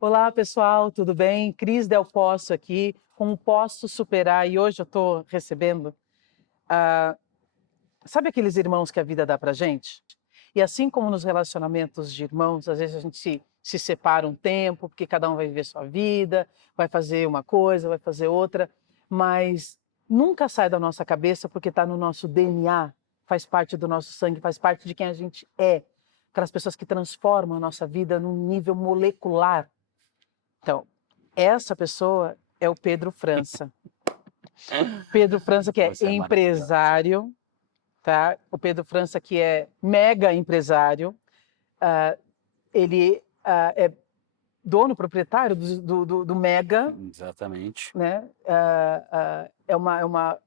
Olá, pessoal, tudo bem? Cris Del Poço aqui, com o Posso Superar, e hoje eu estou recebendo, ah, sabe aqueles irmãos que a vida dá pra gente? E assim como nos relacionamentos de irmãos, às vezes a gente se separa um tempo, porque cada um vai viver sua vida, vai fazer uma coisa, vai fazer outra, mas nunca sai da nossa cabeça porque está no nosso DNA, faz parte do nosso sangue, faz parte de quem a gente é. Aquelas pessoas que transformam a nossa vida num nível molecular. Então, essa pessoa é o Pedro França. Pedro França, que é Você é maravilhosa. empresário, tá? O Pedro França, que é mega empresário. Ele é dono, proprietário do Mega, Exatamente. né? É uma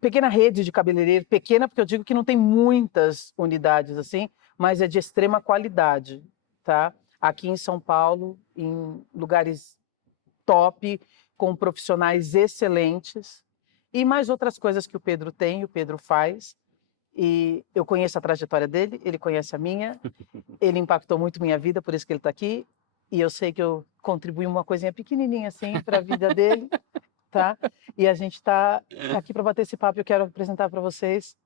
pequena rede de cabeleireiro, pequena porque eu digo que não tem muitas unidades assim, mas é de extrema qualidade, tá? Aqui em São Paulo, em lugares top, com profissionais excelentes, e mais outras coisas que o Pedro tem, o Pedro faz. E eu conheço a trajetória dele, ele conhece a minha, ele impactou muito minha vida, por isso que ele está aqui, e eu sei que eu contribuí uma coisinha pequenininha assim para a vida dele, tá? E a gente está aqui para bater esse papo. Eu quero apresentar para vocês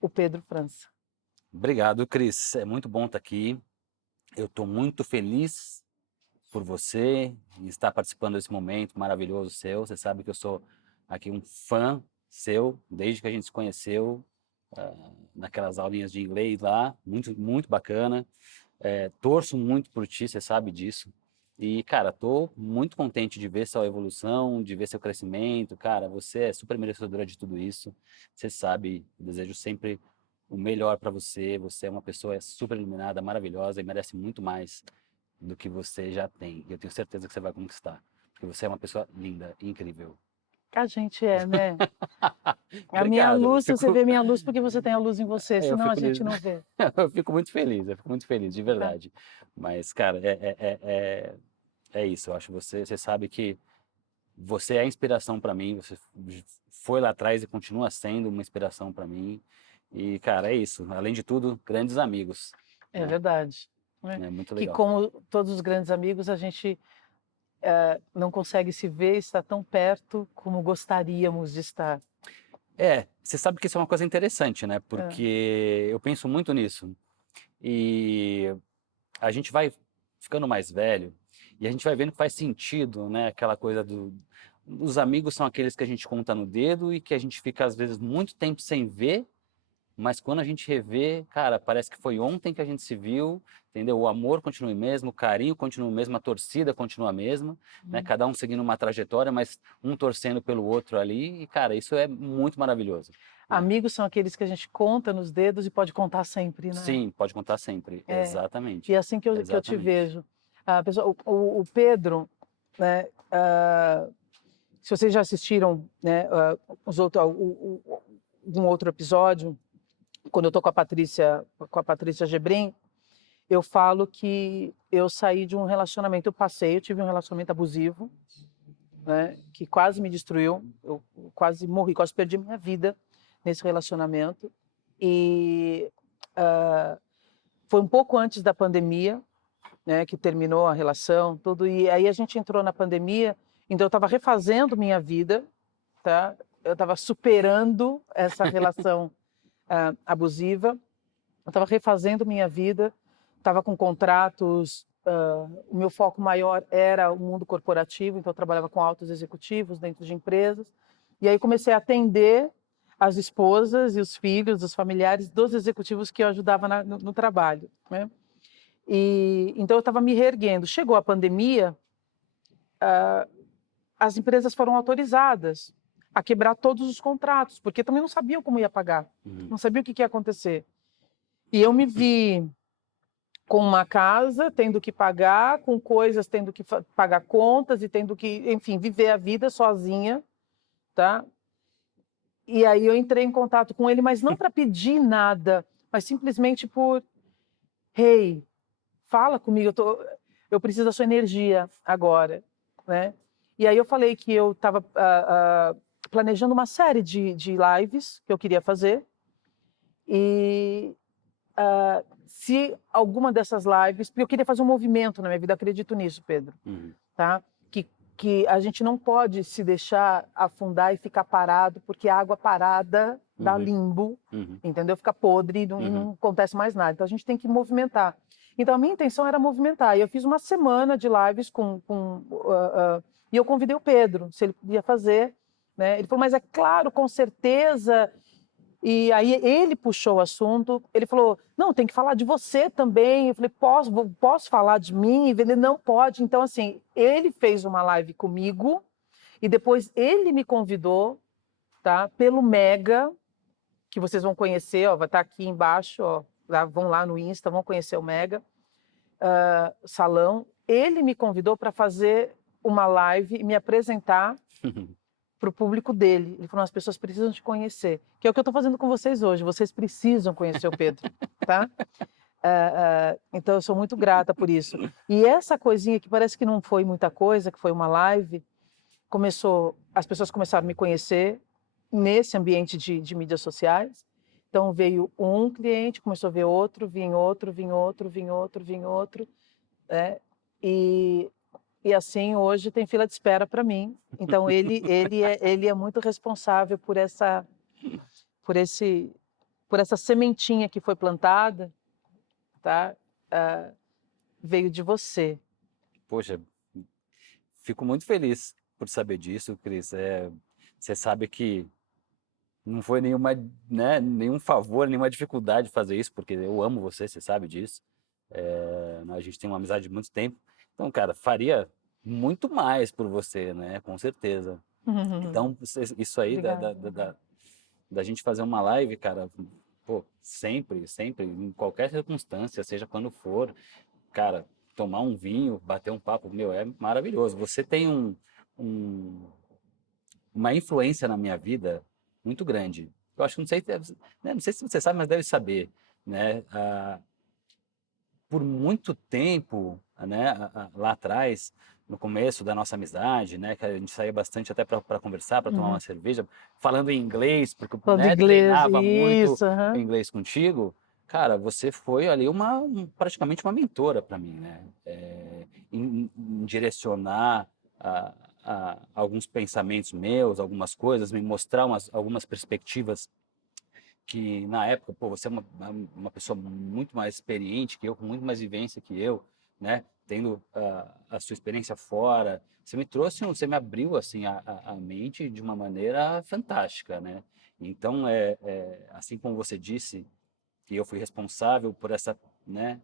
o Pedro França. Obrigado, Cris. É muito bom estar aqui. Eu estou muito feliz por você e estar participando desse momento maravilhoso seu. Você sabe que eu sou aqui um fã seu, desde que a gente se conheceu, naquelas aulinhas de inglês lá. Muito, muito bacana. Torço muito por ti, você sabe disso. E, cara, tô muito contente de ver sua evolução, de ver seu crescimento. Cara, você é super merecedora de tudo isso. Você sabe, eu desejo sempre o melhor para você. Você é uma pessoa super iluminada, maravilhosa e merece muito mais do que você já tem. E eu tenho certeza que você vai conquistar, porque você é uma pessoa linda e incrível. A gente é, né? A minha Obrigado. luz, você vê minha luz porque você tem a luz em você, Eu senão a fico, gente não vê. eu fico muito feliz, eu fico muito feliz, de Tá? verdade. Mas, cara, é isso. Eu acho que você sabe que você é inspiração para mim. Você foi lá atrás e continua sendo uma inspiração para mim. E, cara, é isso. Além de tudo, grandes amigos, É né? verdade. Né? É muito Que legal. como todos os grandes amigos, a gente não consegue se ver, estar tão perto como gostaríamos de estar. Você sabe que isso é uma coisa interessante, né? É. Porque eu penso muito nisso. E a gente vai ficando mais velho e a gente vai vendo que faz sentido, né? Aquela coisa os amigos são aqueles que a gente conta no dedo e que a gente fica às vezes muito tempo sem ver, mas quando a gente revê, cara, parece que foi ontem que a gente se viu, entendeu? O amor continua o mesmo, o carinho continua o mesmo, a torcida continua a mesma, né? Cada um seguindo uma trajetória, mas um torcendo pelo outro ali, e cara, isso é muito maravilhoso, né? Amigos são aqueles que a gente conta nos dedos e pode contar sempre, né? Sim, pode contar sempre, É. E exatamente, é assim que eu te exatamente. vejo. Pessoal, o Pedro, né? Se vocês já assistiram, né? Um outro episódio, quando eu estou com a Patrícia Gebrim, eu falo que eu saí de um relacionamento, eu tive um relacionamento abusivo, né, que quase me destruiu, eu quase morri, quase perdi minha vida nesse relacionamento. E foi um pouco antes da pandemia, né, que terminou a relação, tudo. E aí a gente entrou na pandemia, então eu estava refazendo minha vida, tá? Eu estava superando essa relação abusiva, eu estava refazendo minha vida, estava com contratos. O meu foco maior era o mundo corporativo, então eu trabalhava com altos executivos dentro de empresas. E aí comecei a atender as esposas e os filhos, os familiares dos executivos que eu ajudava no trabalho, né? E então eu estava me reerguendo. Chegou a pandemia, as empresas foram autorizadas a quebrar todos os contratos, porque também não sabiam como ia pagar, Uhum. não sabiam o que ia acontecer. E eu me vi com uma casa, tendo que pagar, com coisas, tendo que pagar contas e tendo que, enfim, viver a vida sozinha, tá? E aí eu entrei em contato com ele, mas não para pedir nada, mas simplesmente por, hey, fala comigo, eu preciso da sua energia agora, né? E aí eu falei que eu estava planejando uma série de lives que eu queria fazer e se alguma dessas lives, porque eu queria fazer um movimento na minha vida, acredito nisso, Pedro, tá? Que a gente não pode se deixar afundar e ficar parado, porque a água parada dá limbo, entendeu? Fica podre e não acontece mais nada. Então a gente tem que movimentar. Então a minha intenção era movimentar. E eu fiz uma semana de lives e eu convidei o Pedro, se ele podia fazer, né? Ele falou, mas é claro, com certeza. E aí ele puxou o assunto, ele falou, não, tem que falar de você também. Eu falei, posso falar de mim? Ele, não pode. Então, assim, ele fez uma live comigo e depois ele me convidou, tá, pelo Mega, que vocês vão conhecer, ó, vai estar aqui embaixo, ó, vão lá no Insta, vão conhecer o Mega, salão. Ele me convidou para fazer uma live e me apresentar para o público dele. Ele falou, as pessoas precisam te conhecer. Que é o que eu estou fazendo com vocês hoje. Vocês precisam conhecer o Pedro, tá? Então, eu sou muito grata por isso. E essa coisinha que parece que não foi muita coisa, que foi uma live, as pessoas começaram a me conhecer nesse ambiente de mídias sociais. Então, veio um cliente, começou a ver outro, vinha outro, vinha outro, vinha outro, vinha outro. Né? E assim, hoje tem fila de espera para mim. Então, ele é muito responsável por essa sementinha que foi plantada, tá? Veio de você. Poxa, fico muito feliz por saber disso, Cris. Você sabe que não foi nenhum favor, nenhuma dificuldade fazer isso, porque eu amo você, você sabe disso. A gente tem uma amizade de muito tempo. Então, cara, faria muito mais por você, né? Com certeza. Então, isso aí da gente fazer uma live, cara, pô, sempre, sempre, em qualquer circunstância, seja quando for, cara, tomar um vinho, bater um papo, meu, é maravilhoso. Você tem uma influência na minha vida muito grande. Eu acho que não sei se você sabe, mas deve saber, né? Por muito tempo, né, lá atrás, no começo da nossa amizade, né, que a gente saía bastante até para conversar, para tomar uma cerveja, falando em inglês, porque eu, Falando né, inglês, treinava muito isso. inglês contigo. Cara, você foi ali praticamente uma mentora para mim, né? Em direcionar alguns pensamentos meus, algumas coisas, me mostrar algumas perspectivas que na época, pô, você é uma pessoa muito mais experiente que eu, com muito mais vivência que eu, né? Tendo a sua experiência fora, você me abriu assim a mente de uma maneira fantástica, né? Então, assim como você disse que eu fui responsável por essa, né,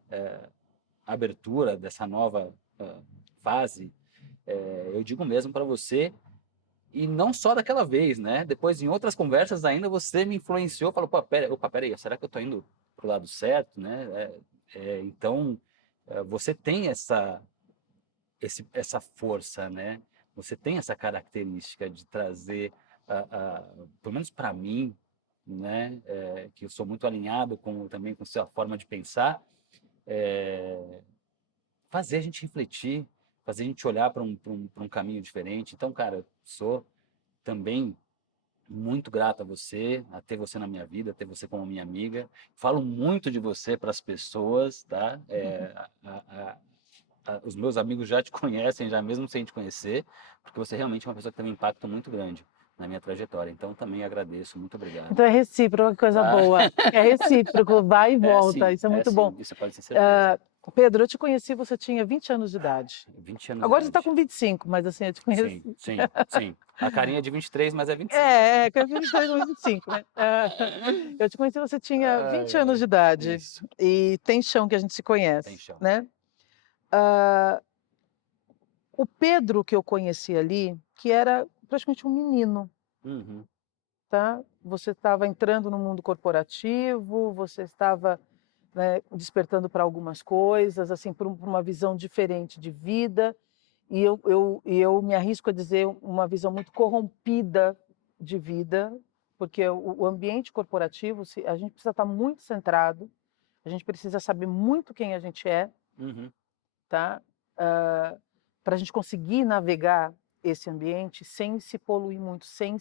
abertura dessa nova fase, eu digo mesmo para você. E não só daquela vez, né? Depois, em outras conversas ainda, você me influenciou, falou, pô, peraí, será que eu tô indo pro lado certo, né? Então, você tem essa força, né? Você tem essa característica de trazer, pelo menos para mim, né? Que eu sou muito alinhado também com sua forma de pensar, fazer a gente refletir, fazer a gente olhar para um caminho diferente. Então, cara, eu sou também muito grato a você, a ter você na minha vida, a ter você como minha amiga. Falo muito de você para as pessoas, tá? Os meus amigos já te conhecem, já mesmo sem te conhecer, porque você realmente é uma pessoa que tem um impacto muito grande na minha trajetória. Então, também agradeço, muito obrigado. Então é recíproco, coisa Tá? boa. É recíproco, vai e volta. Isso é muito bom. Isso pode ter certeza. Pedro, eu te conheci, você tinha 20 anos de idade. 20 anos Agora de você está idade. com 25, mas assim, eu te conheci. Sim. A carinha é de 23, mas é 25. Que é 23 ou 25, né? Eu te conheci, você tinha 20 anos de idade. Isso. E tem chão que a gente se conhece, Tem chão. né? O Pedro que eu conheci ali, que era praticamente um menino, tá? Você estava entrando no mundo corporativo, você estava, né, despertando para algumas coisas, assim, por uma visão diferente de vida, e eu me arrisco a dizer uma visão muito corrompida de vida, porque o ambiente corporativo, a gente precisa estar muito centrado, a gente precisa saber muito quem a gente é, tá? Para a gente conseguir navegar esse ambiente sem se poluir muito, sem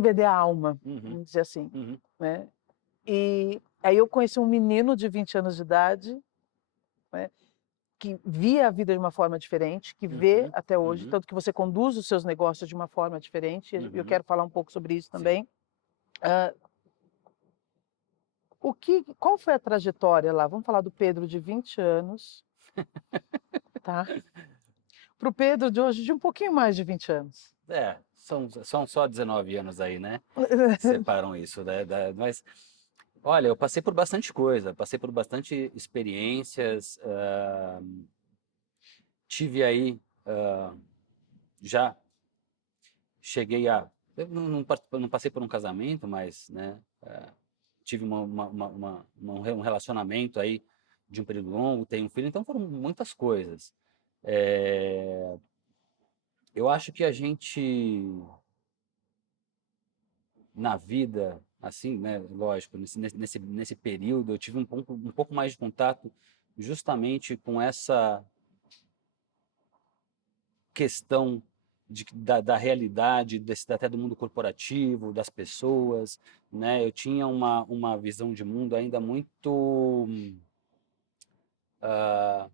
vender a alma, vamos dizer assim, né? E aí eu conheci um menino de 20 anos de idade, né, que via a vida de uma forma diferente, que vê Uhum, até hoje, uhum, tanto que você conduz os seus negócios de uma forma diferente, e eu uhum. quero falar um pouco sobre isso Sim. também. Qual foi a trajetória lá? Vamos falar do Pedro de 20 anos, tá? Para o Pedro de hoje de um pouquinho mais de 20 anos. São só 19 anos aí, né? Que separam isso, né? Mas, olha, eu passei por bastante coisa, passei por bastante experiências, tive aí, já cheguei a... Eu não passei por um casamento, mas, né, tive um relacionamento aí de um período longo, tenho um filho, então foram muitas coisas. É, eu acho que a gente, na vida, assim, né, lógico, nesse período, eu tive um pouco mais de contato justamente com essa questão da realidade, até do mundo corporativo, das pessoas, né? Eu tinha uma visão de mundo ainda muito, ah,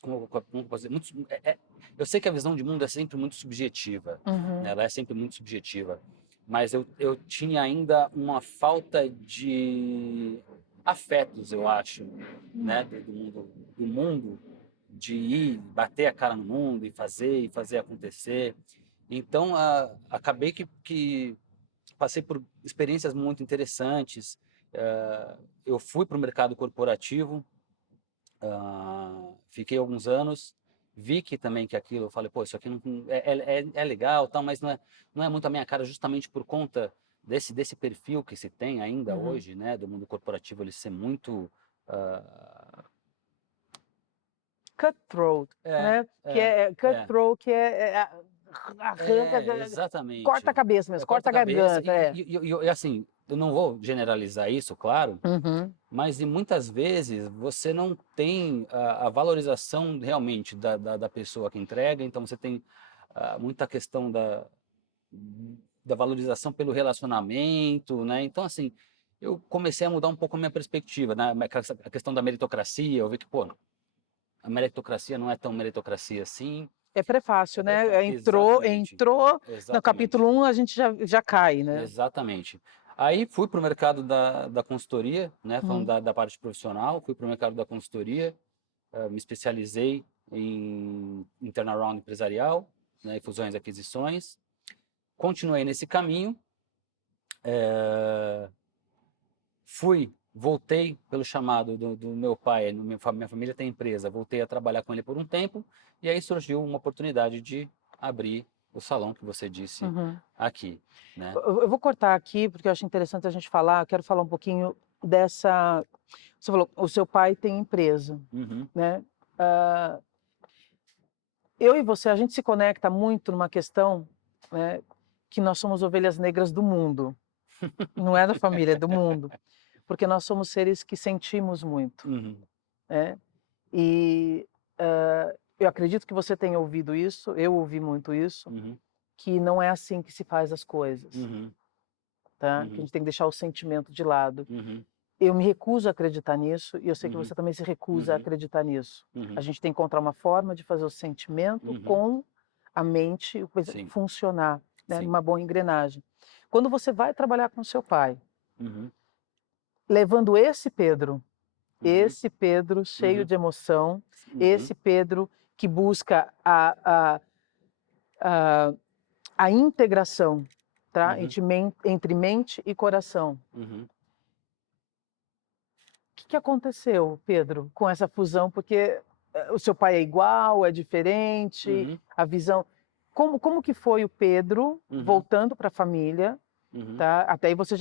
como posso dizer, eu sei que a visão de mundo é sempre muito subjetiva, né? Uhum, Ela é sempre muito subjetiva, mas eu tinha ainda uma falta de afetos, eu acho, né? Do mundo, de ir, bater a cara no mundo e fazer acontecer. Então, acabei que passei por experiências muito interessantes. Eu fui para o mercado corporativo, fiquei alguns anos, vi que também que aquilo, eu falei, pô, isso aqui não, é legal, tal, mas não é muito a minha cara, justamente por conta desse perfil que se tem ainda uhum. hoje, né, do mundo corporativo, ele ser muito... ah, Cutthroat, é, né? Que é, é é. cutthroat, que arranca, corta a Exatamente. cabeça mesmo, corta Corta a a cabeça garganta, é. e assim, eu não vou generalizar isso, claro, Uhum, mas e muitas vezes você não tem a valorização realmente da pessoa que entrega, então você tem muita questão da valorização pelo relacionamento, né? Então, assim, eu comecei a mudar um pouco a minha perspectiva, né? A questão da meritocracia, eu vi que, pô, a meritocracia não é tão meritocracia assim. é prefácil, né? Exatamente, Entrou no exatamente. capítulo 1, a gente já cai, né? Exatamente. Aí fui para o mercado da consultoria, né, falando Uhum, da parte profissional, fui para o mercado da consultoria, me especializei em turnaround empresarial, né, e fusões e aquisições. Continuei nesse caminho, voltei pelo chamado do meu pai, minha família tem empresa, voltei a trabalhar com ele por um tempo, e aí surgiu uma oportunidade de abrir o salão que você disse uhum. aqui, né? Eu vou cortar aqui, porque eu acho interessante a gente falar, eu quero falar um pouquinho dessa... Você falou, o seu pai tem empresa, Uhum, né? Ah, eu e você, a gente se conecta muito numa questão, né, que nós somos ovelhas negras do mundo. Não é da família, é do mundo. Porque nós somos seres que sentimos muito, uhum, né? E eu acredito que você tenha ouvido isso, eu ouvi muito isso, uhum, que não é assim que se faz as coisas, uhum, tá? Que a uhum. gente tem que deixar o sentimento de lado. Uhum, Eu me recuso a acreditar nisso e eu sei que uhum, você também se recusa a uhum, acreditar nisso. A uhum, gente tem que encontrar uma forma de fazer o sentimento uhum. com a mente Sim, funcionar, né, sim. numa boa engrenagem. Quando você vai trabalhar com seu pai, Uhum, levando uhum, esse Pedro cheio uhum, de emoção, uhum, esse Pedro que busca a, a integração, tá? uhum, Entre mente e coração. uhum, O que aconteceu, Pedro, com essa fusão? Porque o seu pai é igual, é diferente, uhum, a visão. Como que foi o Pedro uhum, voltando para a família? uhum, Tá? Até aí você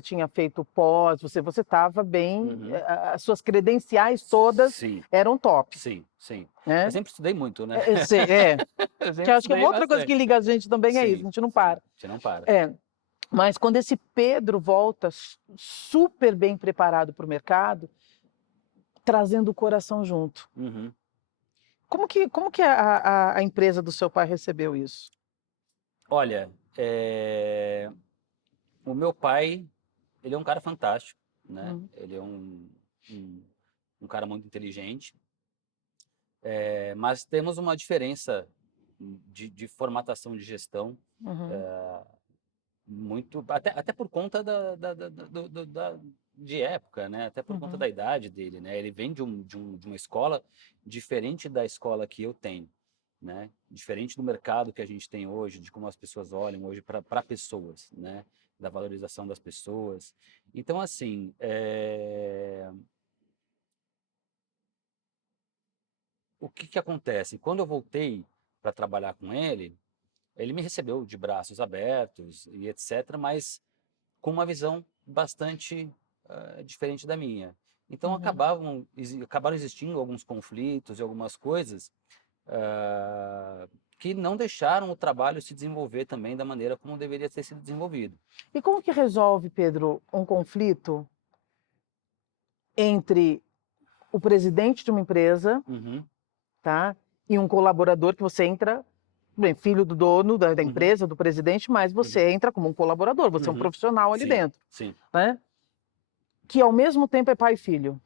tinha feito pós, você estava bem, uhum. as suas credenciais todas Sim, eram top, sim, sim. Eu né? sempre estudei muito, né? É, Eu que sempre eu acho que é uma estudei outra coisa que bastante. liga a gente também é isso, a Sim, gente não sim. para. Você não para. É, mas quando esse Pedro volta super bem preparado para o mercado, trazendo o coração junto. Uhum. Como que a empresa do seu pai recebeu isso? Olha, o meu pai, ele é um cara fantástico, né? Uhum. Ele é um cara muito inteligente, mas temos uma diferença de formatação de gestão Uhum. muito, até por conta de época, né? Até por conta Uhum. da idade dele, né? Ele vem de uma escola diferente da escola que eu tenho, né? Diferente do mercado que a gente tem hoje, de como as pessoas olham hoje para pessoas, né? Da valorização das pessoas. Então, assim, o que que acontece? Quando eu voltei para trabalhar com ele me recebeu de braços abertos e etc., mas com uma visão bastante diferente da minha. Então Uhum. acabaram existindo alguns conflitos e algumas coisas que não deixaram o trabalho se desenvolver também da maneira como deveria ter sido desenvolvido. E como que resolve, Pedro, um conflito entre o presidente de uma empresa, Uhum, tá? E um colaborador que você entra, bem, filho do dono da uhum, empresa, do presidente, mas uhum, você entra como um colaborador, você é um uhum. profissional ali Sim, dentro, sim. né? Que ao mesmo tempo é pai e filho.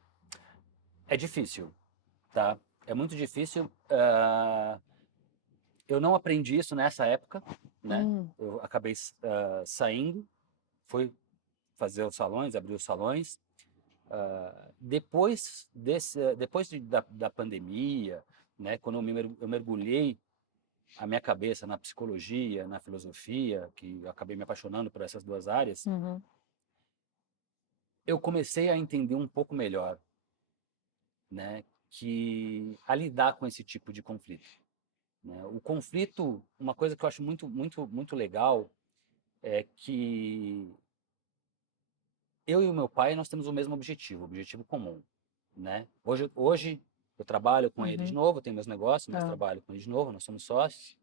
É difícil, tá? É muito difícil. Eu não aprendi isso nessa época, né? Hum. Eu acabei saindo, fui fazer os salões, abrir os salões. Depois da pandemia, né? Quando eu mergulhei a minha cabeça na psicologia, na filosofia, que eu acabei me apaixonando por essas duas áreas, Uhum. eu comecei a entender um pouco melhor, né? Que a lidar com esse tipo de conflito. Né? O conflito, uma coisa que eu acho muito, muito, muito legal é que eu e o meu pai nós temos o mesmo objetivo comum, né? Hoje eu trabalho com ele de Uhum. novo, tenho meus negócios, mas Ah. trabalho com ele de novo, nós somos sócios.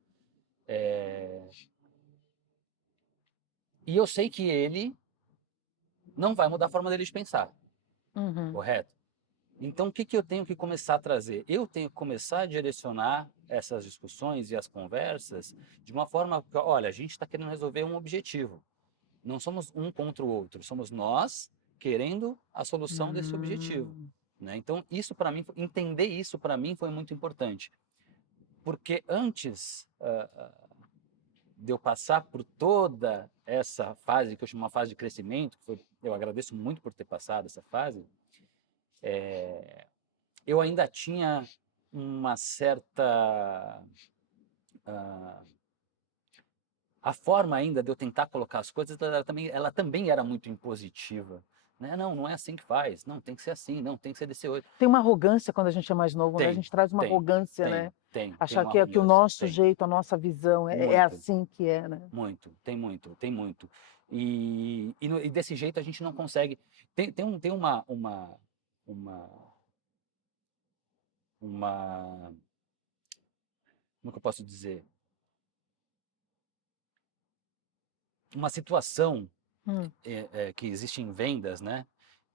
E eu sei que ele não vai mudar a forma dele de pensar, Uhum. correto? Então, o que que eu tenho que começar a trazer? Eu tenho que começar a direcionar essas discussões e as conversas de uma forma que, olha, a gente está querendo resolver um objetivo. Não somos um contra o outro, somos nós querendo a solução desse objetivo. Hum. Né? Então, isso para mim, entender isso para mim foi muito importante. Porque antes de eu passar por toda essa fase, que eu chamo uma fase de crescimento, eu agradeço muito por ter passado essa fase, eu ainda tinha uma certa. A forma ainda de eu tentar colocar as coisas, ela também era muito impositiva. Né? Não, não é assim que faz. Não, tem que ser assim. Não, tem que ser desse outro. Tem uma arrogância quando a gente é mais novo, né? A Tem, gente traz uma tem, arrogância, né? tem Achar uma que o arrogância. nosso Tem. jeito, a nossa visão é Muito, assim que é, né? muito, tem muito, tem muito. E desse jeito a gente não consegue. Tem uma, uma. Como é que eu posso dizer? Uma situação Hum. que existe em vendas, né?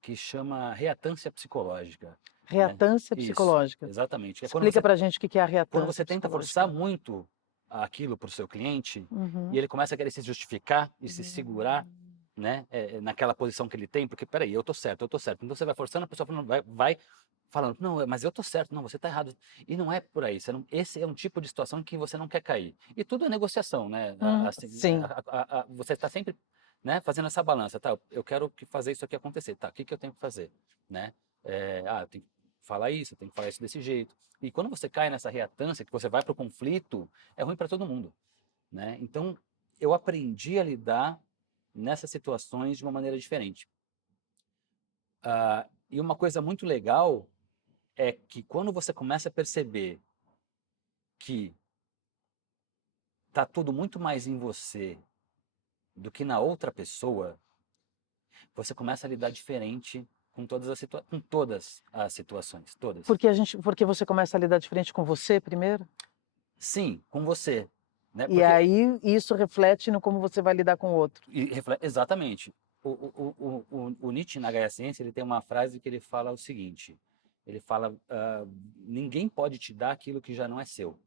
Que chama reatância psicológica, né? Reatância Isso, psicológica. exatamente. É Explica pra gente o que que é a quando reatância você tenta forçar psicológica. muito aquilo para o seu cliente e Uhum. ele começa a querer se justificar e se segurar, né, naquela posição que ele tem, porque peraí, eu tô certo, eu tô certo. Então você vai forçando, a pessoa vai falando, não, mas eu tô certo, não, você tá errado. E não é por aí. Esse é um tipo de situação em que você não quer cair. E tudo é negociação, né? Assim, Sim. você está sempre, né, fazendo essa balança, tá? Eu quero fazer isso aqui acontecer, tá? O que que eu tenho que fazer, né? Eu tenho que falar isso, eu tenho que falar isso desse jeito. E quando você cai nessa reatância, que você vai para o conflito, é ruim para todo mundo, né? Então, eu aprendi a lidar nessas situações de uma maneira diferente. E uma coisa muito legal é que quando você começa a perceber que tá tudo muito mais em você do que na outra pessoa, você começa a lidar diferente com todas as situações, todas. Porque você começa a lidar diferente com você primeiro, Sim, com você, né? e Porque aí isso reflete no como você vai lidar com o outro. exatamente. O Nietzsche na Gaia Ciência, ele tem uma frase que ele fala o seguinte, ele fala, ninguém pode te dar aquilo que já não é seu,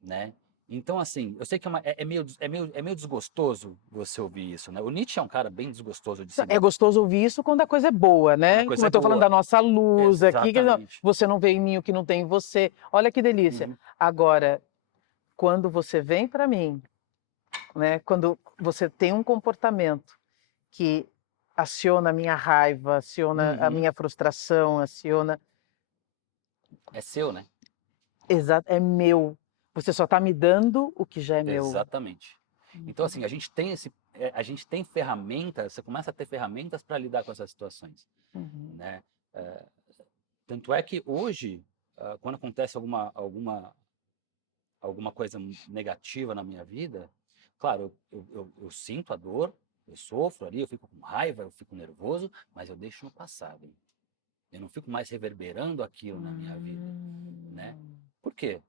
né? Então, assim, eu sei que é meio desgostoso você ouvir isso, né? O Nietzsche é um cara bem desgostoso de si É mesmo. gostoso ouvir isso quando a coisa é boa, Quando a né? coisa Como é eu tô falando da boa. nossa luz aqui, que Exatamente. você não vê em mim o que não tem em você. Olha que delícia. Uhum. Agora, quando você vem para mim, né? Quando você tem um comportamento que aciona a minha raiva, aciona a Uhum. minha frustração, aciona. É seu, né? Exato, é meu. Você só está me dando o que já é meu. Exatamente. Então, assim, a gente tem ferramentas, você começa a ter ferramentas para lidar com essas situações, Uhum. né? Eh, Tanto é que hoje, quando acontece alguma coisa negativa na minha vida, claro, eu sinto a dor, eu sofro ali, eu fico com raiva, eu fico nervoso, mas eu deixo no passado. Hein? Eu não fico mais reverberando aquilo na minha vida, né? Por quê?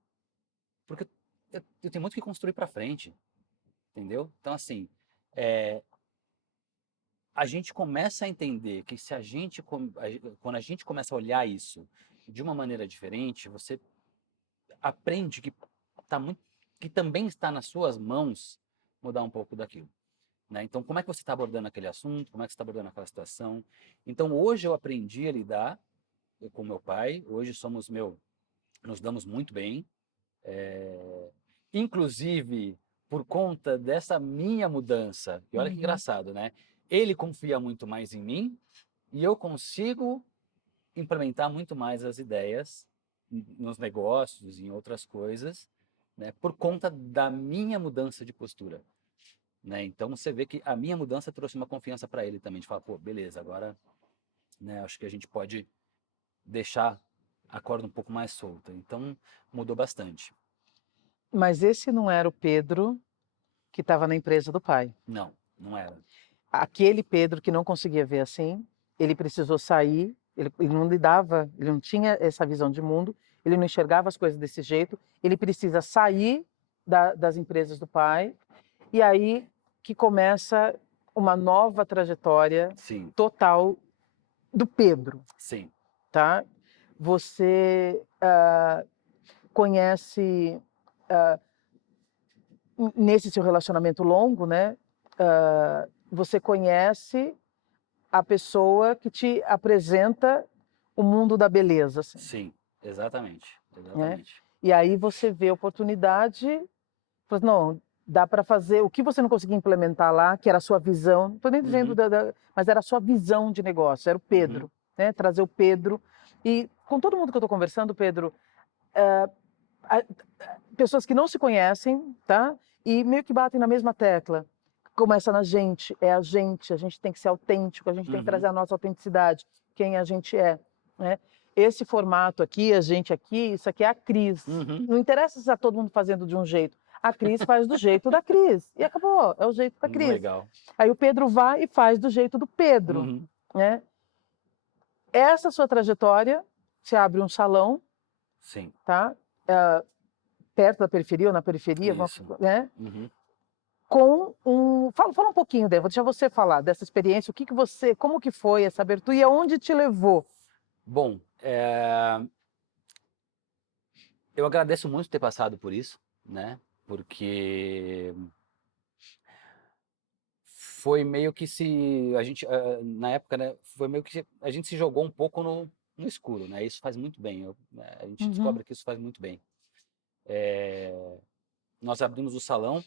Porque eu tenho muito que construir para frente, entendeu? Então, assim, é, a gente começa a entender que se a gente, quando a gente começa a olhar isso de uma maneira diferente, você aprende tá muito, que também está nas suas mãos mudar um pouco daquilo. Né? Então, como é que você está abordando aquele assunto? Como é que você está abordando aquela situação? Então, hoje eu aprendi a lidar com meu pai. Hoje nos damos muito bem. Inclusive, por conta dessa minha mudança. E olha que Uhum. engraçado, né? Ele confia muito mais em mim e eu consigo implementar muito mais as ideias nos negócios e em outras coisas, né, por conta da minha mudança de postura, né? Então você vê que a minha mudança trouxe uma confiança para ele também, de falar, pô, beleza, agora, né, acho que a gente pode deixar a corda um pouco mais solta. Então mudou bastante. Mas esse não era o Pedro que estava na empresa do pai. Não, não era. Aquele Pedro que não conseguia ver assim, ele precisou sair, ele não lidava, ele não tinha essa visão de mundo, ele não enxergava as coisas desse jeito, ele precisa sair das empresas do pai, e aí que começa uma nova trajetória Sim, total do Pedro, sim, tá? Você conhece, nesse seu relacionamento longo, né? Você conhece a pessoa que te apresenta o mundo da beleza, assim, sim, exatamente, né? exatamente. E aí você vê a oportunidade, fala, não, dá para fazer o que você não conseguia implementar lá, que era a sua visão, não estou nem dizendo, Uhum, mas era a sua visão de negócio, era o uhum, Pedro, né? Trazer o Pedro. E com todo mundo que eu estou conversando, Pedro, a- pessoas que não se conhecem, tá? E meio que batem na mesma tecla. Começa na gente, é a gente tem que ser autêntico, a gente tem que uhum, trazer a nossa autenticidade, quem a gente é, né? Esse formato aqui, a gente aqui, isso aqui é a Cris. uhum. Não interessa se está todo mundo fazendo de um jeito. A Cris faz do jeito da Cris. E acabou, é o jeito da Cris. Legal. Aí o Pedro vai e faz do jeito do Pedro, Uhum, né? Essa sua trajetória, se abre um salão, sim, tá? Perto da periferia ou na periferia, isso. né? Uhum. Com um. Fala um pouquinho, Débora, vou deixar você falar dessa experiência, o que você, como que foi essa abertura e aonde te levou? Bom, eu agradeço muito ter passado por isso, né? Porque foi meio que se a gente, na época, né? Foi meio que a gente se jogou um pouco no escuro, né? Isso faz muito bem. Né, a gente Uhum, descobre que isso faz muito bem. Nós abrimos o salão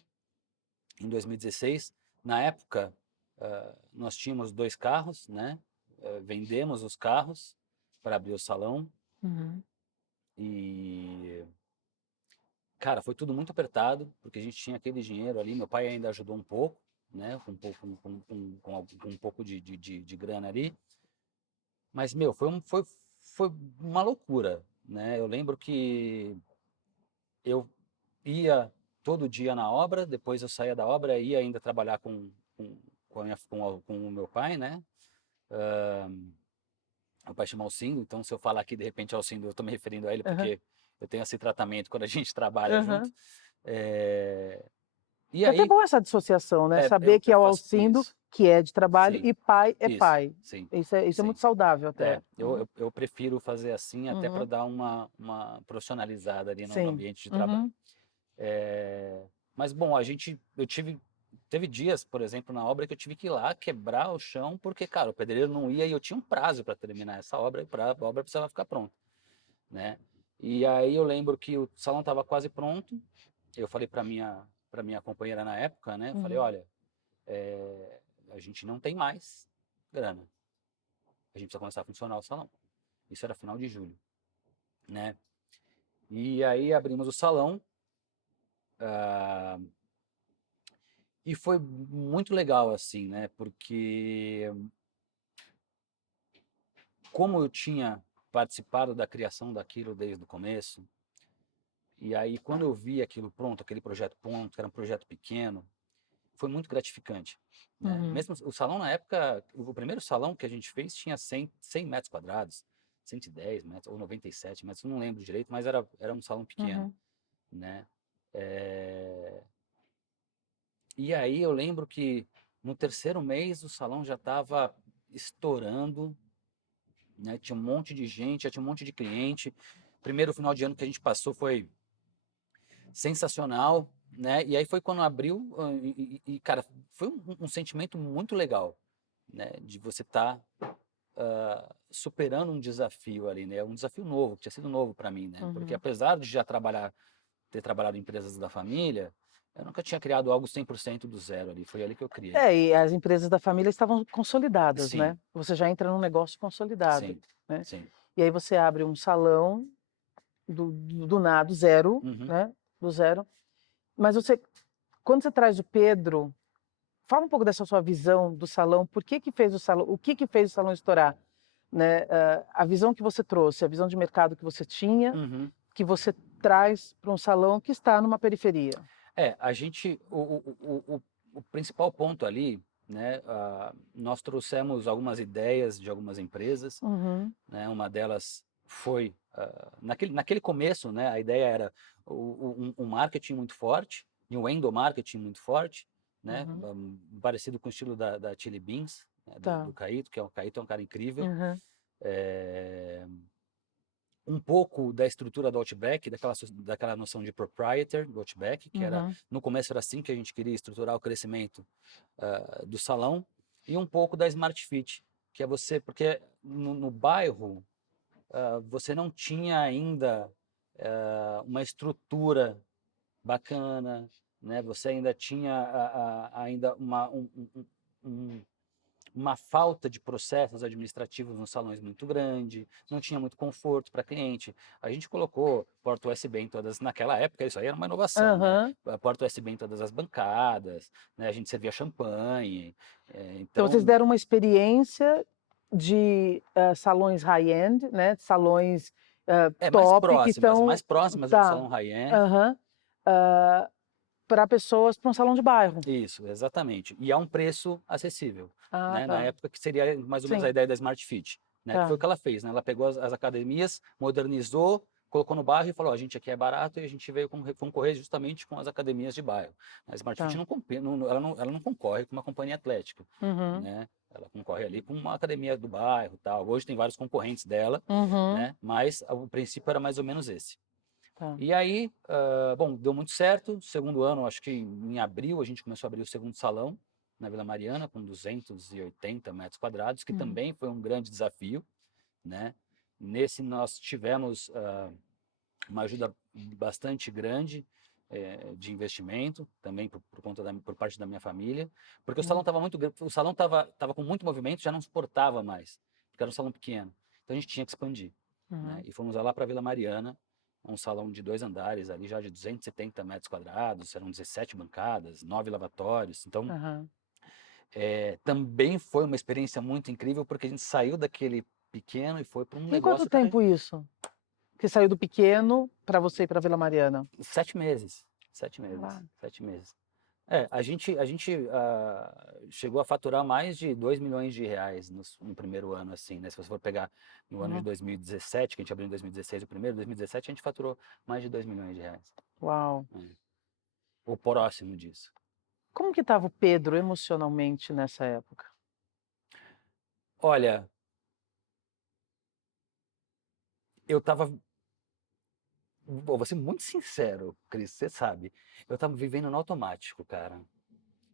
em 2016. Na época, nós tínhamos 2 carros, né? Vendemos os carros para abrir o salão uhum, e cara, foi tudo muito apertado, porque a gente tinha aquele dinheiro ali, meu pai ainda ajudou um pouco, né, com um pouco, com um pouco de grana ali, mas, meu, foi uma loucura, né, eu lembro que eu ia todo dia na obra, depois eu saía da obra, ia ainda trabalhar com o meu pai, né, meu pai chama Alcindo, então se eu falar aqui de repente Alcindo, eu estou me referindo a ele uhum, porque eu tenho esse tratamento quando a gente trabalha junto, uhum. é, e É até aí bom essa dissociação, né? Saber que eu é o faço Alcindo, isso. que é de trabalho, Sim, e pai é isso, pai. sim, Isso é sim. muito saudável até. Eu prefiro fazer assim até para Uhum, dar uma profissionalizada ali no sim. ambiente de trabalho. Uhum, Mas, bom, teve dias, por exemplo, na obra que eu tive que ir lá quebrar o chão, porque, cara, o pedreiro não ia e eu tinha um prazo para terminar essa obra, e a obra precisava ficar pronta, né? E aí eu lembro que o salão estava quase pronto, eu falei para minha companheira na época, né? Eu falei, Uhum. olha, a gente não tem mais grana, a gente precisa começar a funcionar o salão. Isso era final de julho, né? E aí abrimos o salão, ah, e foi muito legal, assim, né? Porque como eu tinha participado da criação daquilo desde o começo, e aí quando eu vi aquilo pronto, aquele projeto pronto, que era um projeto pequeno, foi muito gratificante, né? Uhum. Mesmo o salão na época, o primeiro salão que a gente fez tinha 100 metros quadrados, 110 metros ou 97 metros, não lembro direito, mas era um salão pequeno, Uhum. né? É, E aí eu lembro que no terceiro mês o salão já estava estourando, né? Tinha um monte de gente, já tinha um monte de cliente. Primeiro final de ano que a gente passou foi sensacional, né? E aí foi quando abriu cara, foi um sentimento muito legal, né? De você estar superando um desafio ali, né? Um desafio novo, que tinha sido novo para mim, né? Porque Uhum. apesar de já ter trabalhado em empresas da família, eu nunca tinha criado algo 100% do zero ali. Foi ali que eu criei. E as empresas da família estavam consolidadas, Sim, né? Você já entra num negócio consolidado, sim, né? sim. E aí você abre um salão do nada, do zero, Uhum. né? Do zero. Mas quando você traz o Pedro, fala um pouco dessa sua visão do salão. Por que que fez o salão? O que que fez o salão estourar, né? A visão que você trouxe, a visão de mercado que você tinha, Uhum. que você traz para um salão que está numa periferia. A gente, o principal ponto ali, né, nós trouxemos algumas ideias de algumas empresas, Uhum. né, uma delas foi, naquele começo, né, a ideia era um marketing muito forte, e um endomarketing muito forte, né, Uhum. parecido com o estilo da Chili Beans, né, Tá. do Caíto, que o Caíto é um cara incrível, Uhum. é, um pouco da estrutura do Outback, daquela noção de proprietor do Outback, que era, Uhum. no começo era assim que a gente queria estruturar o crescimento do salão, e um pouco da Smart Fit, que é você, porque no bairro você não tinha ainda uma estrutura bacana, né? Você ainda tinha ainda uma falta de processos administrativos nos salões muito grande, não tinha muito conforto para cliente. A gente colocou porta USB em todas, naquela época isso aí era uma inovação, né? Aham. Porta USB em todas as bancadas, né? A gente servia champanhe, Então vocês então deram uma experiência de salões high-end, né? Salões top que estão, mais próximas do tá, salão high-end. aham, para pessoas para um salão de bairro. Isso, exatamente. E a um preço acessível, Ah, né? Na tá. época que seria mais ou menos a Sim, ideia da Smart Fit, né? Que foi tá, o que ela fez, né? Ela pegou as academias, modernizou, colocou no bairro e falou: "Ó, a gente aqui é barato e a gente veio concorrer justamente com as academias de bairro. A Smart Fit tá. ela não concorre com uma companhia atlética, Uhum, né? Ela concorre ali com uma academia do bairro, tal. Hoje tem vários concorrentes dela, uhum, né? Mas o princípio era mais ou menos esse. tá. E aí, bom, deu muito certo. Segundo ano, acho que em abril, a gente começou a abrir o segundo salão na Vila Mariana, com 280 metros quadrados, que Uhum, também foi um grande desafio, né? Nesse nós tivemos uma ajuda bastante grande de investimento, também por parte da minha família, porque o salão uhum, estava muito grande, o salão estava com muito movimento, já não suportava mais, porque era um salão pequeno. Então a gente tinha que expandir, né? uhum, E fomos lá para a Vila Mariana, um salão de 2 andares ali, já de 270 metros quadrados, eram 17 bancadas, 9 lavatórios. Então, aham. também foi uma experiência muito incrível, porque a gente saiu daquele pequeno e foi para um Em quanto negócio, cara, tempo isso? Que saiu do pequeno para você ir para Vila Mariana? 7 meses. 7 meses. Caraca. 7 meses. A gente chegou a faturar mais de 2 milhões de reais no primeiro ano, assim, né? Se você for pegar no ano de Uhum. 2017, que a gente abriu em 2016, o primeiro, 2017, a gente faturou mais de 2 milhões de reais. Uau. Né? Ou próximo disso. Como que estava o Pedro emocionalmente nessa época? Olha, eu estava vou ser muito sincero, Cris, você sabe. Eu tava vivendo no automático, cara.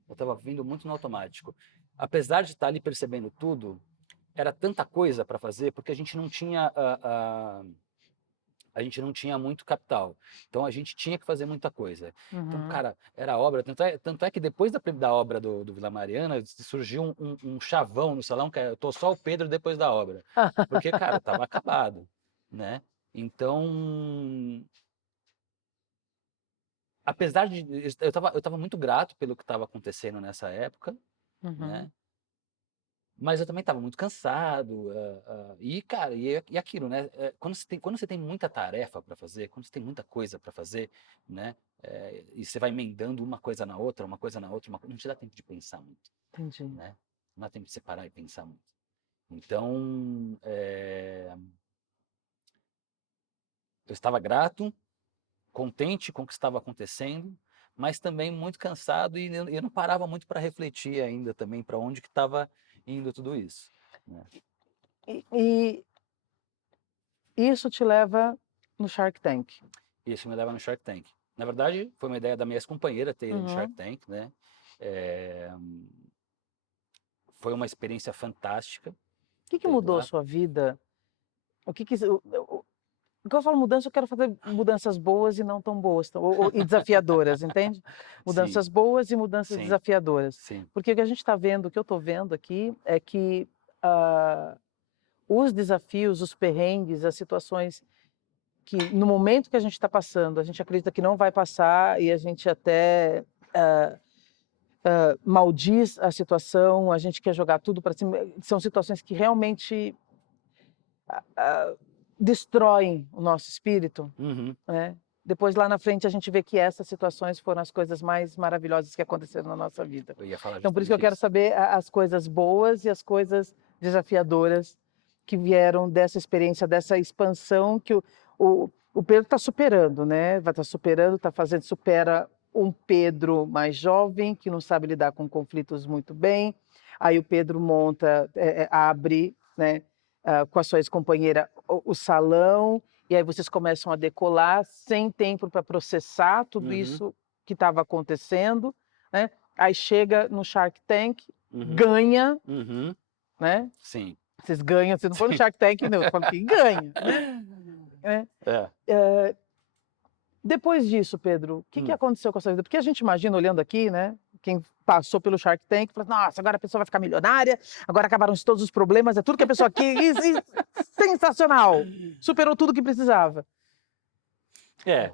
Eu tava vivendo muito no automático. Apesar de estar ali percebendo tudo, era tanta coisa para fazer, porque a gente não tinha a gente não tinha muito capital. Então a gente tinha que fazer muita coisa. Então, Uhum. cara, era obra. Tanto é que depois da obra do Vila Mariana, surgiu um chavão no salão, que é, eu tô só o Pedro depois da obra. Porque, cara, tava acabado, né? Então, apesar de. Eu tava muito grato pelo que estava acontecendo nessa época, Uhum. né? Mas eu também estava muito cansado, e cara, e aquilo, né? Quando você tem muita tarefa para fazer, quando você tem muita coisa para fazer, né? E você vai emendando uma coisa na outra, uma coisa na outra, não te dá tempo de pensar muito, Entendi. né? Não dá tempo de separar e pensar muito. Então, eu estava grato, contente com o que estava acontecendo, mas também muito cansado e eu não parava muito para refletir ainda também para onde que estava indo tudo isso, né? E isso te leva no Shark Tank. Isso me leva no Shark Tank. Na verdade, foi uma ideia da minha ex-companheira ter ido no Shark Uhum. Tank, né? É, foi uma experiência fantástica O que ter ido mudou a lá. sua vida? O que eu falo mudança, eu quero fazer mudanças boas e não tão boas, e desafiadoras, entende? Sim, Mudanças boas e mudanças sim, desafiadoras. sim. Porque o que a gente está vendo, o que eu estou vendo aqui, é que ah, os desafios, os perrengues, as situações que no momento que a gente está passando, a gente acredita que não vai passar e a gente até maldiz a situação, a gente quer jogar tudo para cima. São situações que realmente destroem o nosso espírito, Uhum. né? Depois lá na frente a gente vê que essas situações foram as coisas mais maravilhosas que aconteceram na nossa vida. Eu ia falar Então por isso que eu justamente quero isso. saber as coisas boas e as coisas desafiadoras que vieram dessa experiência, dessa expansão que o Pedro está superando, né? Vai estar superando, está fazendo, supera um Pedro mais jovem que não sabe lidar com conflitos muito bem. Aí o Pedro monta, abre, né? Com a sua ex-companheira o salão, e aí vocês começam a decolar sem tempo para processar tudo Uhum, isso que estava acontecendo, né? Aí chega no Shark Tank, uhum, ganha, uhum. né? Sim, Vocês ganham, você não foi no sim. Shark Tank, não, eu falo que ganha, né? É. Depois disso, Pedro, o que Hum. aconteceu com a sua vida? Porque a gente imagina, olhando aqui, né? Quem passou pelo Shark Tank, fala, nossa, agora a pessoa vai ficar milionária, agora acabaram-se todos os problemas, é tudo que a pessoa quis, e sensacional! Superou tudo que precisava. É.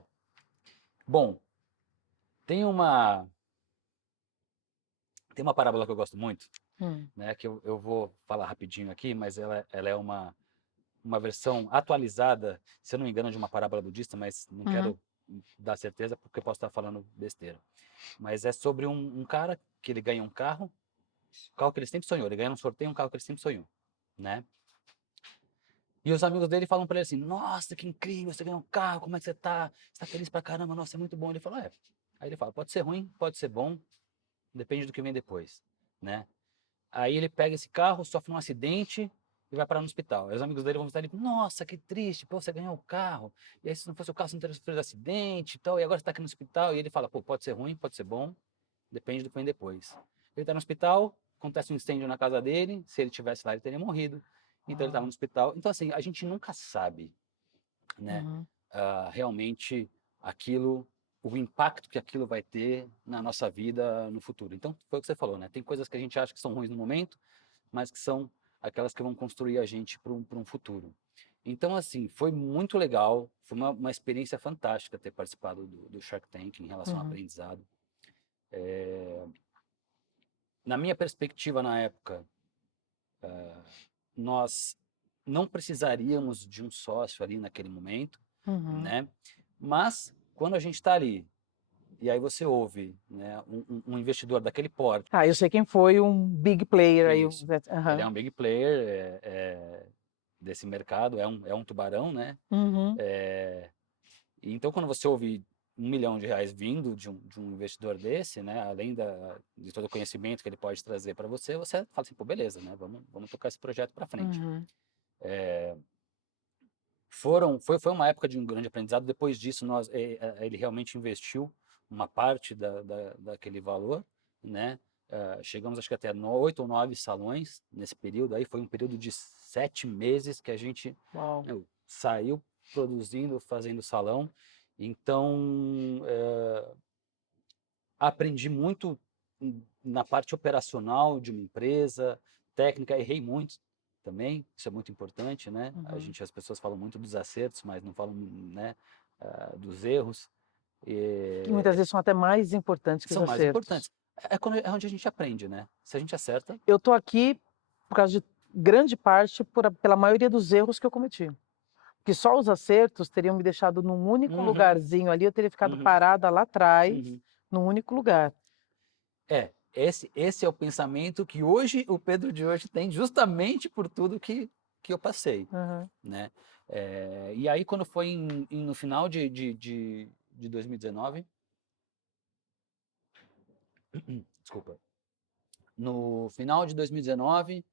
Bom, tem uma tem uma parábola que eu gosto muito, Hum, né? Que eu vou falar rapidinho aqui, mas ela é uma versão atualizada, se eu não me engano, de uma parábola budista, mas não uhum, quero dar certeza porque eu posso estar falando besteira. Mas é sobre um cara que ele ganha um carro que ele sempre sonhou. Ele ganha um sorteio um carro que ele sempre sonhou, né? E os amigos dele falam pra ele assim: Nossa, que incrível, você ganhou um carro, como é que você tá? Você tá feliz pra caramba, nossa, é muito bom. Ele fala: É. Aí ele fala: Pode ser ruim, pode ser bom, depende do que vem depois, né? Aí ele pega esse carro, sofre um acidente e vai parar no hospital. Aí os amigos dele vão visitar ele: Nossa, que triste, pô, você ganhou o carro. E aí, se não fosse o carro, você não teria sofrido acidente e tal. E agora você tá aqui no hospital. E ele fala: Pô, pode ser ruim, pode ser bom, depende do que vem depois. Ele tá no hospital, acontece um incêndio na casa dele. Se ele tivesse lá, ele teria morrido. Então ele estava no hospital. Então, assim, a gente nunca sabe, né, uhum, realmente aquilo, o impacto que aquilo vai ter na nossa vida no futuro. Então, foi o que você falou, né? Tem coisas que a gente acha que são ruins no momento, mas que são aquelas que vão construir a gente para um futuro. Então, assim, foi muito legal, foi uma experiência fantástica ter participado do Shark Tank em relação ao uhum, aprendizado. Na minha perspectiva na época, nós não precisaríamos de um sócio ali naquele momento, uhum. né? Mas quando a gente está ali e aí você ouve, né, um investidor daquele porte, Ah, eu sei quem foi um big player aí. isso, ele é Aham. um big player desse mercado, é um tubarão, né? Uhum. E então quando você ouve R$ 1 milhão vindo de um investidor desse, né, além de todo o conhecimento que ele pode trazer para você, você fala assim, pô, beleza, né? Vamos tocar esse projeto para frente. Uhum. foi uma época de um grande aprendizado. Depois disso, ele realmente investiu uma parte daquele valor, né? Chegamos acho que até 8 ou 9 salões nesse período. Aí foi um período de 7 meses que a gente Uau. saiu produzindo, fazendo salão. Então, aprendi muito na parte operacional de uma empresa, técnica, errei muito também, isso é muito importante, né? As pessoas falam muito dos acertos, mas não falam, né, dos erros. Que muitas vezes são até mais importantes que os São mais acertos. importantes. É onde a gente aprende, né? Se a gente acerta. Eu tô aqui por causa de grande parte pela maioria dos erros que eu cometi. Porque só os acertos teriam me deixado num único lugarzinho ali, eu teria ficado parada lá atrás, num único lugar. Esse é o pensamento que hoje, o Pedro de hoje tem, justamente por tudo que eu passei, né? E aí, quando foi no final de 2019, desculpa, no final de 2019,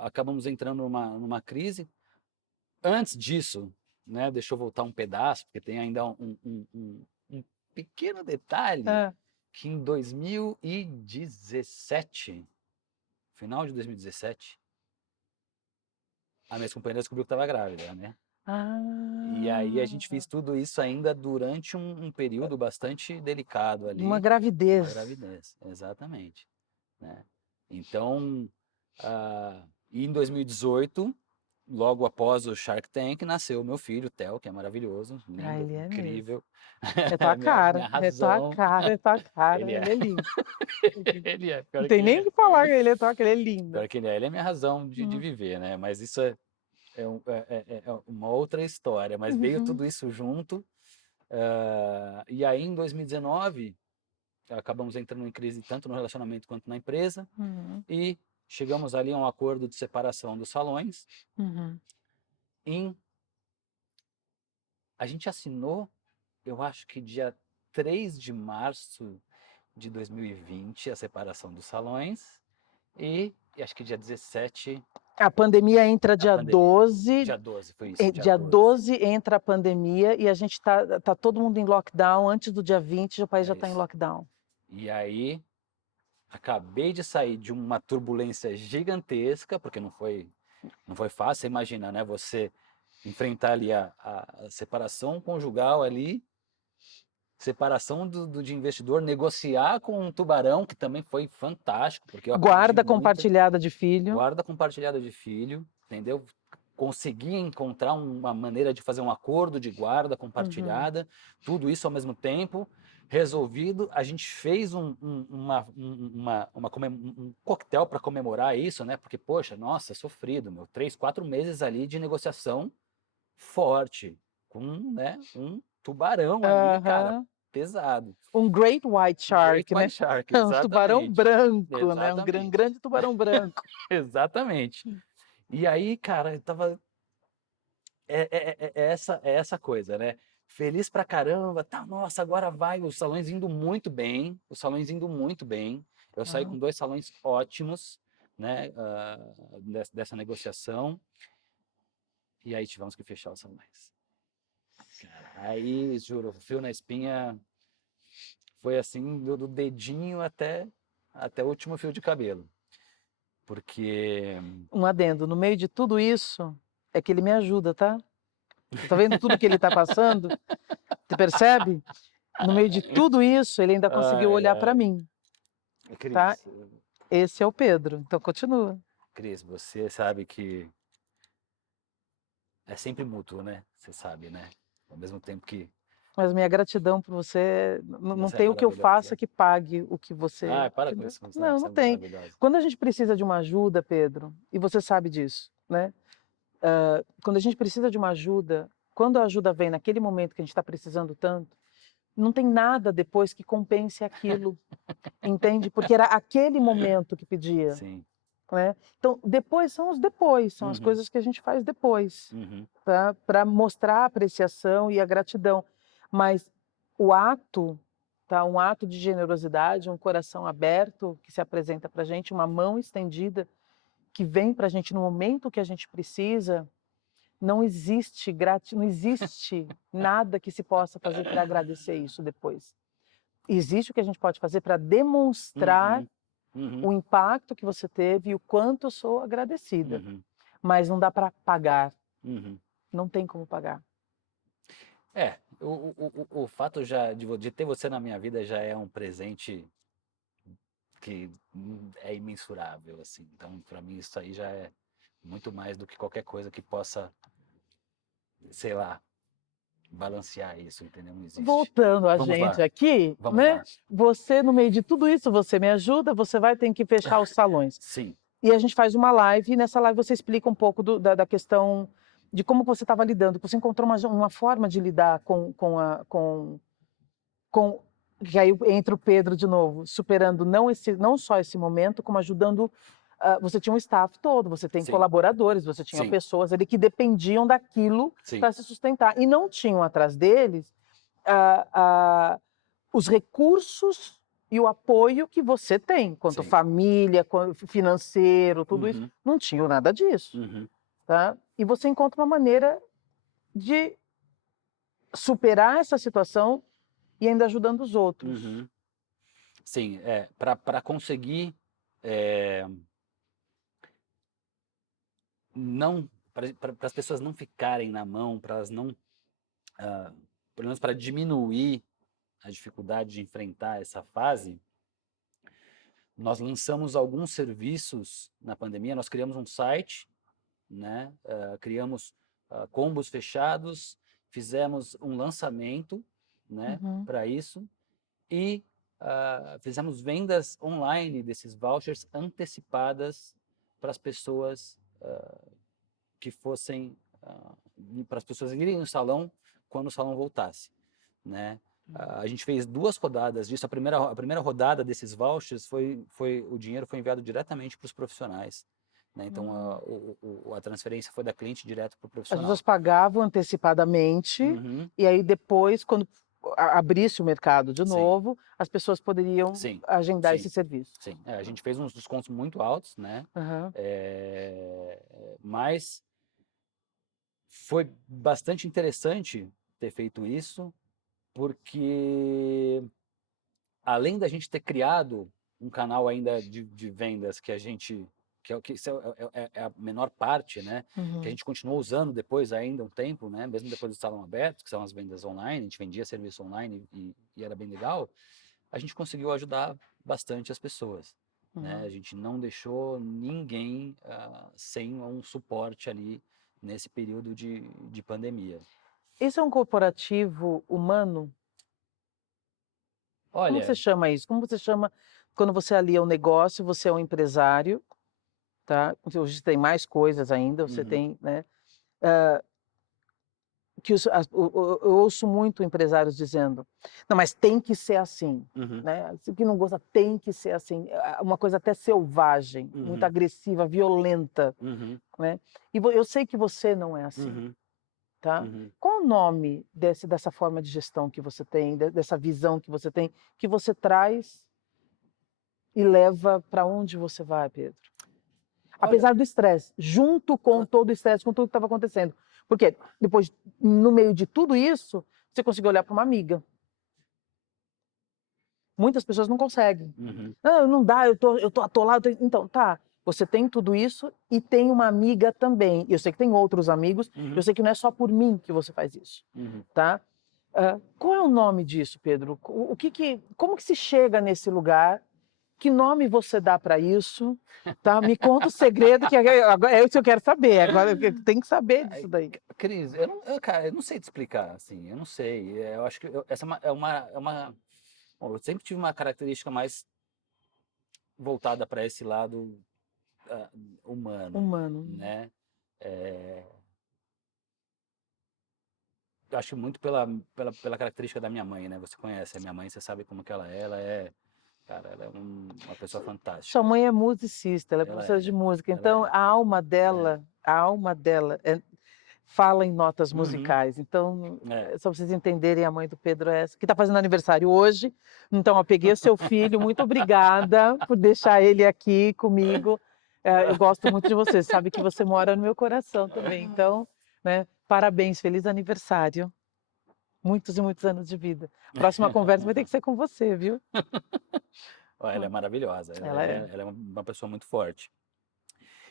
acabamos entrando numa crise. Antes disso, né, deixa eu voltar um pedaço, porque tem ainda um pequeno detalhe, que em 2017, final de 2017, a minha companheira descobriu que estava grávida, né? E aí a gente fez tudo isso ainda durante um período bastante delicado ali. Uma gravidez. Uma gravidez, exatamente. Né? Então, e em 2018, logo após o Shark Tank, nasceu o meu filho, o Theo, que é maravilhoso, lindo, Ele é incrível. É tua cara, minha é tua razão. cara, é tua cara, Ele é. ele é lindo. Ele é, pior Não que tem ele nem é. o que falar que ele é tua, que ele é lindo. Pior que ele é minha razão de viver, né? Mas isso é uma outra história. Mas veio tudo isso junto. E aí, em 2019, acabamos entrando em crise tanto no relacionamento quanto na empresa. E chegamos ali a um acordo de separação dos salões. A gente assinou, eu acho que dia 3 de março de 2020, a separação dos salões. E acho que dia 17... A pandemia entra dia 12. Dia 12, foi isso. Dia 12 entra a pandemia e a gente tá todo mundo em lockdown. Antes do dia 20, o país já está em lockdown. E aí, acabei de sair de uma turbulência gigantesca, porque não foi fácil. Você imagina, né? Você enfrentar ali a separação conjugal ali, separação de investidor, negociar com um tubarão, que também foi fantástico, porque eu aprendi Guarda muito. compartilhada de filho. Guarda compartilhada de filho, entendeu? Consegui encontrar uma maneira de fazer um acordo de guarda compartilhada, tudo isso ao mesmo tempo, resolvido. A gente fez um coquetel para comemorar isso, né? Porque, poxa, nossa, sofrido, meu. 3, 4 meses ali de negociação forte, com, né, um tubarão ali, cara, pesado. Um Great White Shark, Great né? White Shark, Um tubarão branco, né? Um Exatamente. grande tubarão branco. Exatamente. E aí, cara, eu tava... essa coisa, né? Feliz pra caramba, tá, nossa, agora vai, os salões indo muito bem, Eu saí com 2 salões ótimos, né, dessa negociação, e aí tivemos que fechar os salões. Aí, juro, fio na espinha, foi assim, do dedinho até o último fio de cabelo. Porque... Um adendo, no meio de tudo isso, é que ele me ajuda, tá? Você tá vendo tudo que ele tá passando? Você percebe? No meio de tudo isso, ele ainda conseguiu olhar para mim. Cris, tá? Esse é o Pedro, então continua. Cris, você sabe que é sempre mútuo, né? Você sabe, né? Ao mesmo tempo que... Mas minha gratidão por você, não tem o que eu faça que pague o que você... para com isso. Não tem. Quando a gente precisa de uma ajuda, Pedro, e você sabe disso, né? Quando a gente precisa de uma ajuda, quando a ajuda vem naquele momento que a gente está precisando tanto, não tem nada depois que compense aquilo, entende? Porque era aquele momento que pedia. Sim. Né? Então, depois, são as coisas que a gente faz depois, tá? Para mostrar a apreciação e a gratidão. Mas o ato, tá? Um ato de generosidade, um coração aberto que se apresenta para a gente, uma mão estendida que vem para a gente no momento que a gente precisa, não existe não existe nada que se possa fazer para agradecer isso depois. Existe o que a gente pode fazer para demonstrar Uhum. o impacto que você teve e o quanto eu sou agradecida. Uhum. Mas não dá para pagar, Uhum. não tem como pagar. O fato já de ter você na minha vida já é um presente que é imensurável, assim. Então, para mim, isso aí já é muito mais do que qualquer coisa que possa, sei lá, balancear isso, entendeu? Não existe. Voltando a Vamos gente lá, aqui, vamos né? lá. Você, no meio de tudo isso, você me ajuda, você vai ter que fechar os salões. Sim. E a gente faz uma live, e nessa live você explica um pouco da questão de como você estava lidando, que você encontrou uma forma de lidar com que aí entra o Pedro de novo, superando não só esse momento, como ajudando. Você tinha um staff todo, você tem Sim. colaboradores, você tinha Sim. pessoas ali que dependiam daquilo Sim. para se sustentar. E não tinham atrás deles os recursos e o apoio que você tem, quanto Sim. família, financeiro, tudo isso. Uhum. Não tinham nada disso. Uhum. Tá? E você encontra uma maneira de superar essa situação e ainda ajudando os outros. Uhum. Sim, para conseguir não, para as pessoas não ficarem na mão, para elas não, pelo menos para diminuir a dificuldade de enfrentar essa fase, nós lançamos alguns serviços na pandemia. Nós criamos um site, né? Criamos combos fechados, fizemos um lançamento, né? Uhum. Para isso e fizemos vendas online desses vouchers antecipadas para as pessoas que fossem para as pessoas irem no salão quando o salão voltasse, né? A gente fez 2 rodadas disso. A primeira rodada desses vouchers o dinheiro foi enviado diretamente para os profissionais, né? Então a transferência foi da cliente direto para o As profissional. pessoas pagavam antecipadamente Uhum. e aí depois, quando abrisse o mercado de Sim. novo, as pessoas poderiam Sim. agendar Sim. esse serviço. Sim, a gente fez uns descontos muito altos, né? Uhum. Mas foi bastante interessante ter feito isso, porque além da gente ter criado um canal ainda de vendas que a gente, isso é a menor parte, né? Que a Uhum. gente continuou usando depois ainda um tempo, né? Mesmo depois do salão aberto, que são as vendas online, a gente vendia serviço online e era bem legal, a gente conseguiu ajudar bastante as pessoas, né? Uhum. A gente não deixou ninguém sem um suporte ali nesse período de pandemia. Esse é um corporativo humano? Como Olha, você chama isso? Como você chama quando você alia o negócio, você é um empresário, tá? Hoje tem mais coisas ainda, você uhum, tem, né? Que eu ouço muito empresários dizendo, não, mas tem que ser assim, uhum, né? Se que não gosta tem que ser assim, uma coisa até selvagem, muito uhum, agressiva, violenta, uhum, né? E eu sei que você não é assim, uhum, tá? uhum. Qual o nome dessa forma de gestão que você tem, dessa visão que você tem, que você traz e leva para onde você vai, Pedro? Olha, Apesar do estresse, junto com todo o estresse, com tudo que estava acontecendo. Porque depois, no meio de tudo isso, você conseguiu olhar para uma amiga. Muitas pessoas não conseguem. uhum, Não dá, eu tô atolado. Então, tá, você tem tudo isso e tem uma amiga também. Eu sei que tem outros amigos, eu uhum, sei que não é só por mim que você faz isso, uhum. tá? Qual é o nome disso, Pedro? Como que se chega nesse lugar? Que nome você dá para isso? Tá? Me conta o segredo, que agora é isso que eu quero saber. Agora eu tenho que saber disso Ai, daí. Cris, cara, eu não sei te explicar, assim, eu não sei. Eu acho que essa bom, eu sempre tive uma característica mais voltada para esse lado ah, humano, Humano. né? É, eu acho muito pela característica da minha mãe, né? Você conhece a minha mãe, você sabe como que ela é, cara, ela é uma pessoa Sua fantástica. mãe é musicista, ela é Ela professora de é, música, ela então é. a alma dela fala em notas Uhum, musicais. Então, é. só para vocês entenderem, a mãe do Pedro é essa, que está fazendo aniversário hoje. Então, eu peguei o seu filho, muito obrigada por deixar ele aqui comigo. Eu gosto muito de você, sabe que você mora no meu coração também. Então, né? Parabéns, feliz aniversário. Muitos e muitos anos de vida. Próxima conversa vai ter que ser com você, viu? Ó, ela é maravilhosa, Ela é. ela é uma pessoa muito forte.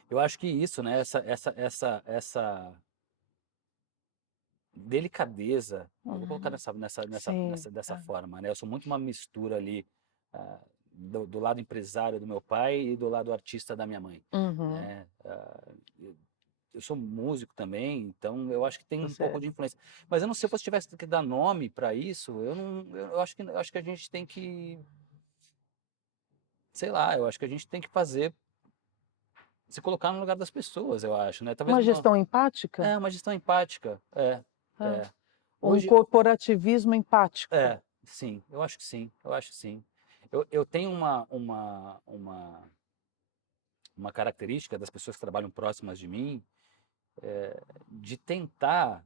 Eu acho que isso, né, essa delicadeza, eu vou colocar Uhum. Sim. dessa forma, né? Eu sou muito uma mistura ali, do lado empresário do meu pai e do lado artista da minha mãe, Uhum. né? Eu sou músico também, então eu acho que tem um Você pouco é. de influência. Mas eu não sei se eu tivesse que dar nome para isso, eu não, eu acho que a gente tem que, sei lá, eu acho que a gente tem que fazer, se colocar no lugar das pessoas, eu acho, né? Talvez Uma gestão empática? uma gestão empática, É. é. Um Hoje, corporativismo empático. sim, eu acho que sim, eu acho que sim. Eu tenho uma característica das pessoas que trabalham próximas de mim, de tentar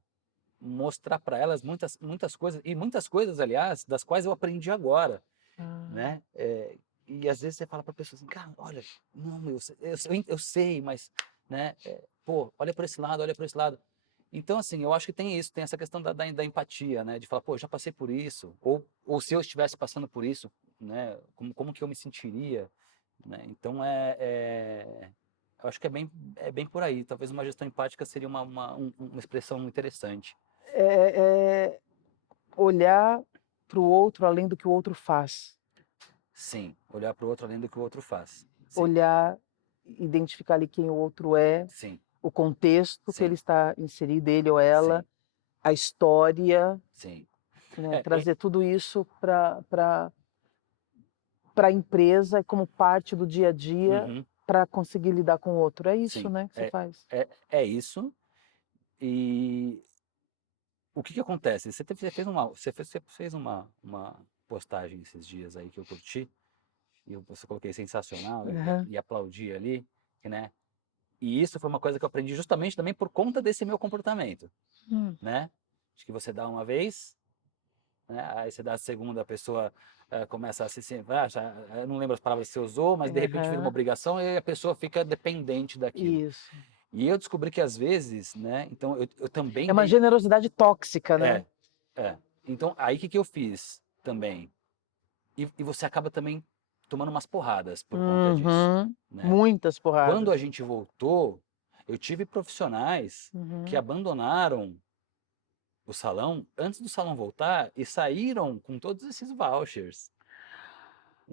mostrar para elas muitas coisas, e muitas coisas, aliás, das quais eu aprendi agora, Ah, né? E às vezes você fala para a pessoa assim, cara, olha, não, eu sei, mas, né? Pô, olha por esse lado, olha por esse lado. Então, assim, eu acho que tem isso, tem essa questão da empatia, né? De falar, pô, já passei por isso, ou se eu estivesse passando por isso, né? Como que eu me sentiria, né? Então, eu acho que é bem por aí. Talvez uma gestão empática seria uma expressão interessante. é olhar para o outro além do que o outro faz. Sim, olhar para o outro além do que o outro faz. Sim, Olhar, identificar ali quem o outro é, sim, o contexto que ele sim, está inserido, ele ou ela, sim, a história, sim. né? É, Trazer tudo isso para a empresa como parte do dia a dia uhum, para conseguir lidar com o outro. É isso, sim, né, que você faz. é isso. E o que que acontece? Você fez uma postagem esses dias aí que eu curti, você coloquei sensacional Aham. e aplaudi ali, né? E isso foi uma coisa que eu aprendi justamente também por conta desse meu comportamento, Hum. né? Acho que você dá uma vez, né? Aí você dá a segunda, a pessoa começa a eu não lembro as palavras que você usou, mas de repente vira uma Aham. obrigação e a pessoa fica dependente daquilo. Isso. E eu descobri que às vezes, né? Então eu É também uma dei, generosidade tóxica, né? é, Então aí o que que eu fiz também? E você acaba também tomando umas porradas por conta disso, Uhum. né? Muitas Quando a porradas. gente voltou, eu tive profissionais que Uhum. abandonaram o salão antes do salão voltar e saíram com todos esses vouchers,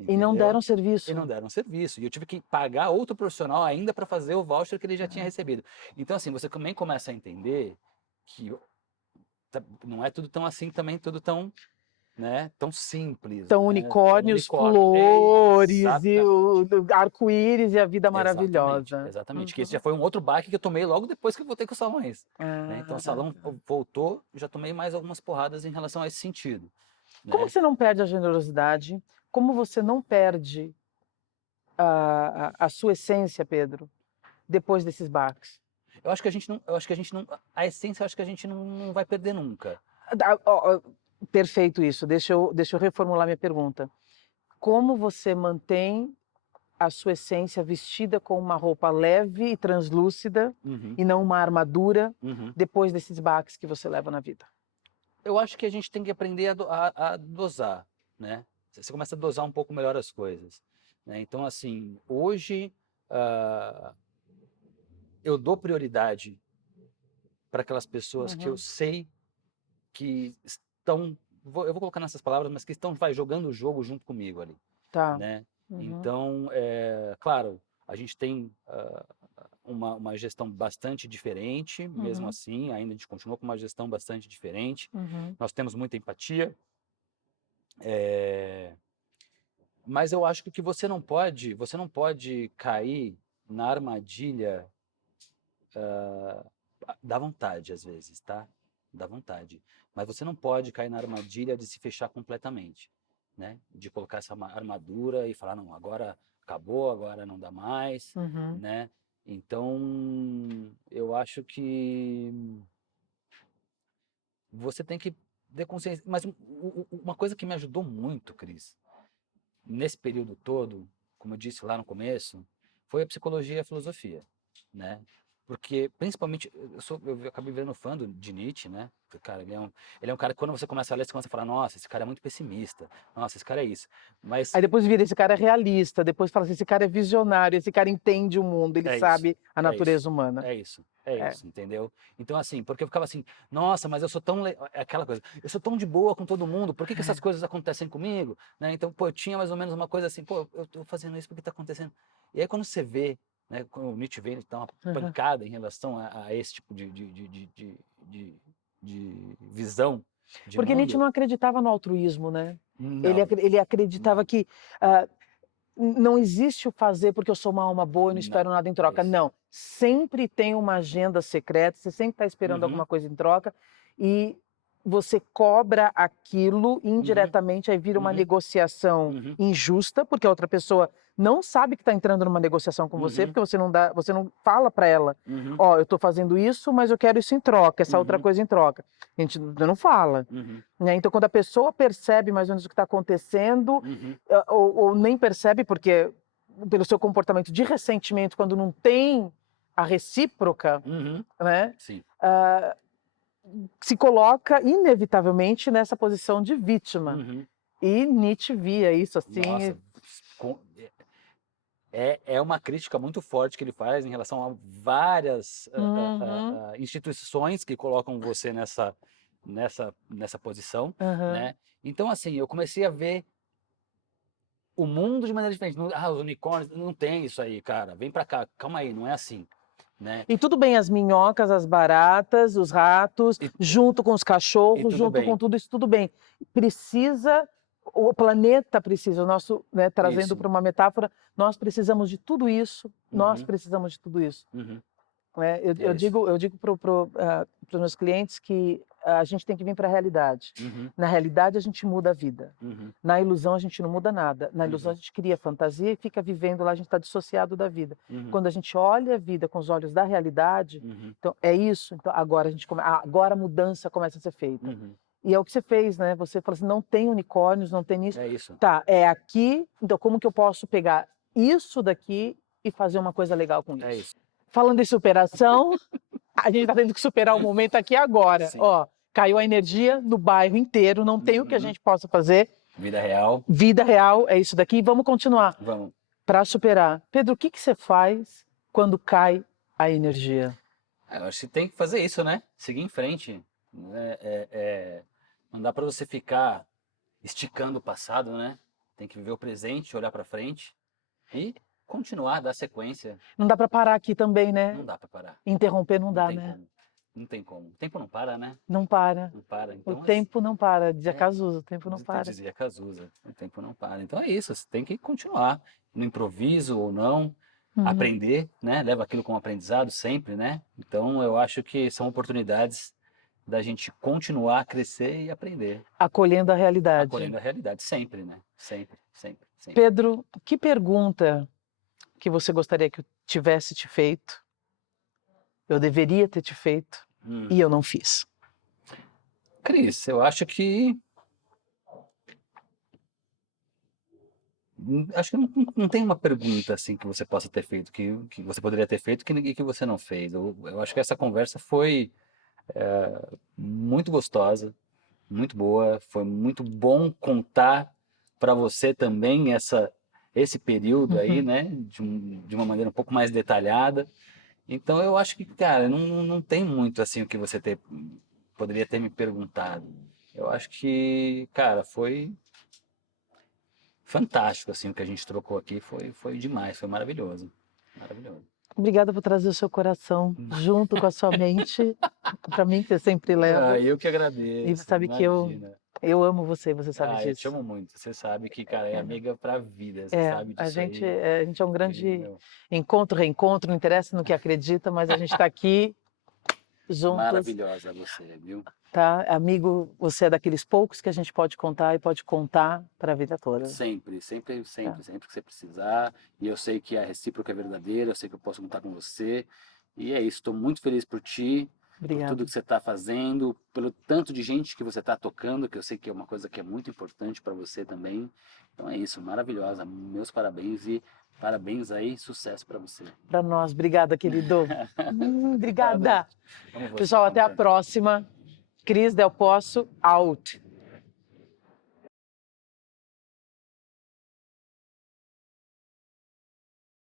E não entendeu? deram E não serviço. deram serviço. E eu tive que pagar outro profissional ainda para fazer o voucher que ele já tinha recebido. Então, assim, você também começa a entender que não é tudo tão assim também, tudo tão, né, tão simples, Então, né? Tão unicórnios, unicórnio. flores e Exatamente. o arco-íris e a vida Exatamente, maravilhosa. exatamente. Que esse já Uhum. foi um outro baque que eu tomei logo depois que eu voltei com os salões, né? Então o Ah, salão tá. voltou, já tomei mais algumas porradas em relação a esse sentido, Como né? você não perde a generosidade? Como você não perde a sua essência, Pedro, depois desses baques? Eu acho que a gente não, a essência eu acho que a gente não vai perder nunca. Ó, perfeito isso. Deixa eu reformular minha pergunta. Como você mantém a sua essência vestida com uma roupa leve e translúcida Uhum, e não uma armadura uhum. depois desses baques que você leva na vida? Eu acho que a gente tem que aprender a dosar, né? Você começa a dosar um pouco melhor as coisas, né? Então, assim, hoje ah, eu dou prioridade para aquelas pessoas que eu Uhum. sei que estão, eu vou colocar nessas palavras, mas que estão, jogando o jogo junto comigo ali, Tá. né? Uhum. Então, claro, a gente tem uma gestão bastante diferente, mesmo Uhum. assim, ainda a gente continua com uma gestão bastante diferente. Uhum. Nós temos muita empatia, é, mas eu acho que você não pode cair na armadilha da vontade, às vezes, tá? Da vontade. Mas você não pode cair na armadilha de se fechar completamente, né? De colocar essa armadura e falar, não, agora acabou, agora não dá mais, Uhum. né? Então, eu acho que você tem que ter consciência. Mas uma coisa que me ajudou muito, Cris, nesse período todo, como eu disse lá no começo, foi a psicologia e a filosofia, né? Porque, principalmente, eu acabei virando fã de Nietzsche, né? Cara, ele é um cara que quando você começa a ler, você começa a falar, nossa, esse cara é muito pessimista, nossa, esse cara é isso. Mas Aí depois vira, esse cara é realista, depois fala assim, esse cara é visionário, esse cara entende o mundo, ele é isso, sabe a é isso, natureza humana. é É. isso, entendeu? Então, assim, porque eu ficava assim, nossa, mas eu sou tão, é aquela coisa, eu sou tão de boa com todo mundo, por que que essas coisas acontecem comigo? Né? Então, pô, eu tinha mais ou menos uma coisa assim, pô, eu tô fazendo isso porque tá acontecendo. E aí quando você vê, né, quando o Nietzsche vem, ele dá uma Aham. pancada em relação a esse tipo de visão de Porque Nietzsche mundo, não acreditava no altruísmo, né? não, Ele acreditava não, que ah, não existe o fazer porque eu sou uma alma boa e não não, espero nada em é troca. isso. Não. Sempre tem uma agenda secreta, você sempre está esperando Uhum, alguma coisa em troca e você cobra aquilo uhum, indiretamente, aí vira uma uhum, negociação uhum, injusta, porque a outra pessoa não sabe que está entrando numa negociação com você, uhum, porque você não dá, você não fala para ela, uhum, ó, eu estou fazendo isso, mas eu quero isso em troca, essa outra uhum, coisa em troca. A gente não fala. uhum, Né? Então, quando a pessoa percebe mais ou menos o que está acontecendo, uhum, ou nem percebe, porque pelo seu comportamento de ressentimento, quando não tem a recíproca, uhum, né, sim. ah, se coloca inevitavelmente nessa posição de vítima. Uhum. E Nietzsche via isso assim. Nossa, com- é uma crítica muito forte que ele faz em relação a várias Uhum, instituições que colocam você nessa posição, uhum. né? Então, assim, eu comecei a ver o mundo de maneira diferente. Os unicórnios, não tem isso aí, cara. Vem pra cá, calma aí, não é assim, né? E tudo bem, as minhocas, as baratas, os ratos, E, junto com os e cachorros, tudo junto com bem. tudo isso, tudo bem. Precisa, o planeta precisa, o nosso, né, trazendo Isso. para uma metáfora, nós precisamos de tudo isso, nós Uhum, precisamos de tudo isso. uhum, Né? é isso. Eu digo para os meus clientes que a gente tem que vir para a realidade. Uhum, Na realidade, a gente muda a vida. uhum, Na ilusão, a gente não muda nada. Na ilusão, a uhum, gente cria fantasia e fica vivendo lá, a gente está dissociado da vida. uhum, Quando a gente olha a vida com os olhos da realidade, uhum, então é isso. Então agora agora a mudança começa a ser feita. uhum. E é o que você fez, né? Você falou assim, não tem unicórnios, não tem isso. É isso. Tá, é aqui. Então como que eu posso pegar isso daqui e fazer uma coisa legal com É isso? isso. Falando em superação, a gente está tendo que superar o momento aqui e agora. Sim. Ó, caiu a energia no bairro inteiro, não tem o que a Uhum. gente possa fazer. Vida real. Vida real é isso daqui. Vamos continuar Vamos. para superar. Pedro, o que que você faz quando cai a energia? Eu acho que tem que fazer isso, né? Seguir em frente. Não dá para você ficar esticando o passado, né? Tem que viver o presente, olhar para frente e continuar, dar sequência. Não dá para parar aqui também, né? Não dá para parar. Interromper não Não dá, tem né? como. Não tem como. O tempo não para, né? Não para. Não para. O Então, tempo não para, dizia é, Cazuza, o tempo não para. dizia Cazuza, o tempo não para. Então é isso, você tem que continuar no improviso ou não, Uhum. aprender, né? Leva aquilo como aprendizado sempre, né? Então eu acho que são oportunidades da gente continuar a crescer e aprender, Acolhendo a realidade. acolhendo a realidade sempre, né? Sempre, sempre, sempre. Pedro, que pergunta que você gostaria que eu tivesse te feito? Eu deveria ter te feito Hum. e eu não fiz. Cris, eu acho que não tem uma pergunta assim que você possa ter feito, que você poderia ter feito e que você não fez. Eu acho que essa conversa foi muito gostosa, muito boa. Foi muito bom contar para você também esse período aí, Uhum. né? De uma maneira um pouco mais detalhada. Então eu acho que, cara, não tem muito assim o que poderia ter me perguntado. Eu acho que, cara, foi fantástico assim o que a gente trocou aqui, foi demais, foi maravilhoso. Maravilhoso. Obrigada por trazer o seu coração junto com a sua mente, para mim, que você sempre Ah, leva. eu que E você agradeço, sabe que imagina. eu amo você, você sabe Ah, eu te disso. amo muito. Você sabe que, cara, é amiga pra vida. Você É, sabe disso aí. a gente é um E, grande meu, encontro, reencontro, não interessa no que acredita, mas a gente está aqui juntos, maravilhosa você, viu? tá? Amigo, você é daqueles poucos que a gente pode contar e pode contar para a vida toda. Sempre, sempre, Tá? sempre, sempre que você precisar. E eu sei que a recíproca é verdadeira, eu sei que eu posso contar com você. E é isso, estou muito feliz por ti. por Obrigada. tudo que você está fazendo, pelo tanto de gente que você está tocando, que eu sei que é uma coisa que é muito importante para você também. Então é isso, maravilhosa. Meus parabéns e parabéns aí, sucesso para você. Para nós. Obrigada, querido. Obrigada. Vamos você, Pessoal, até a André. próxima. Cris Del Poço, out.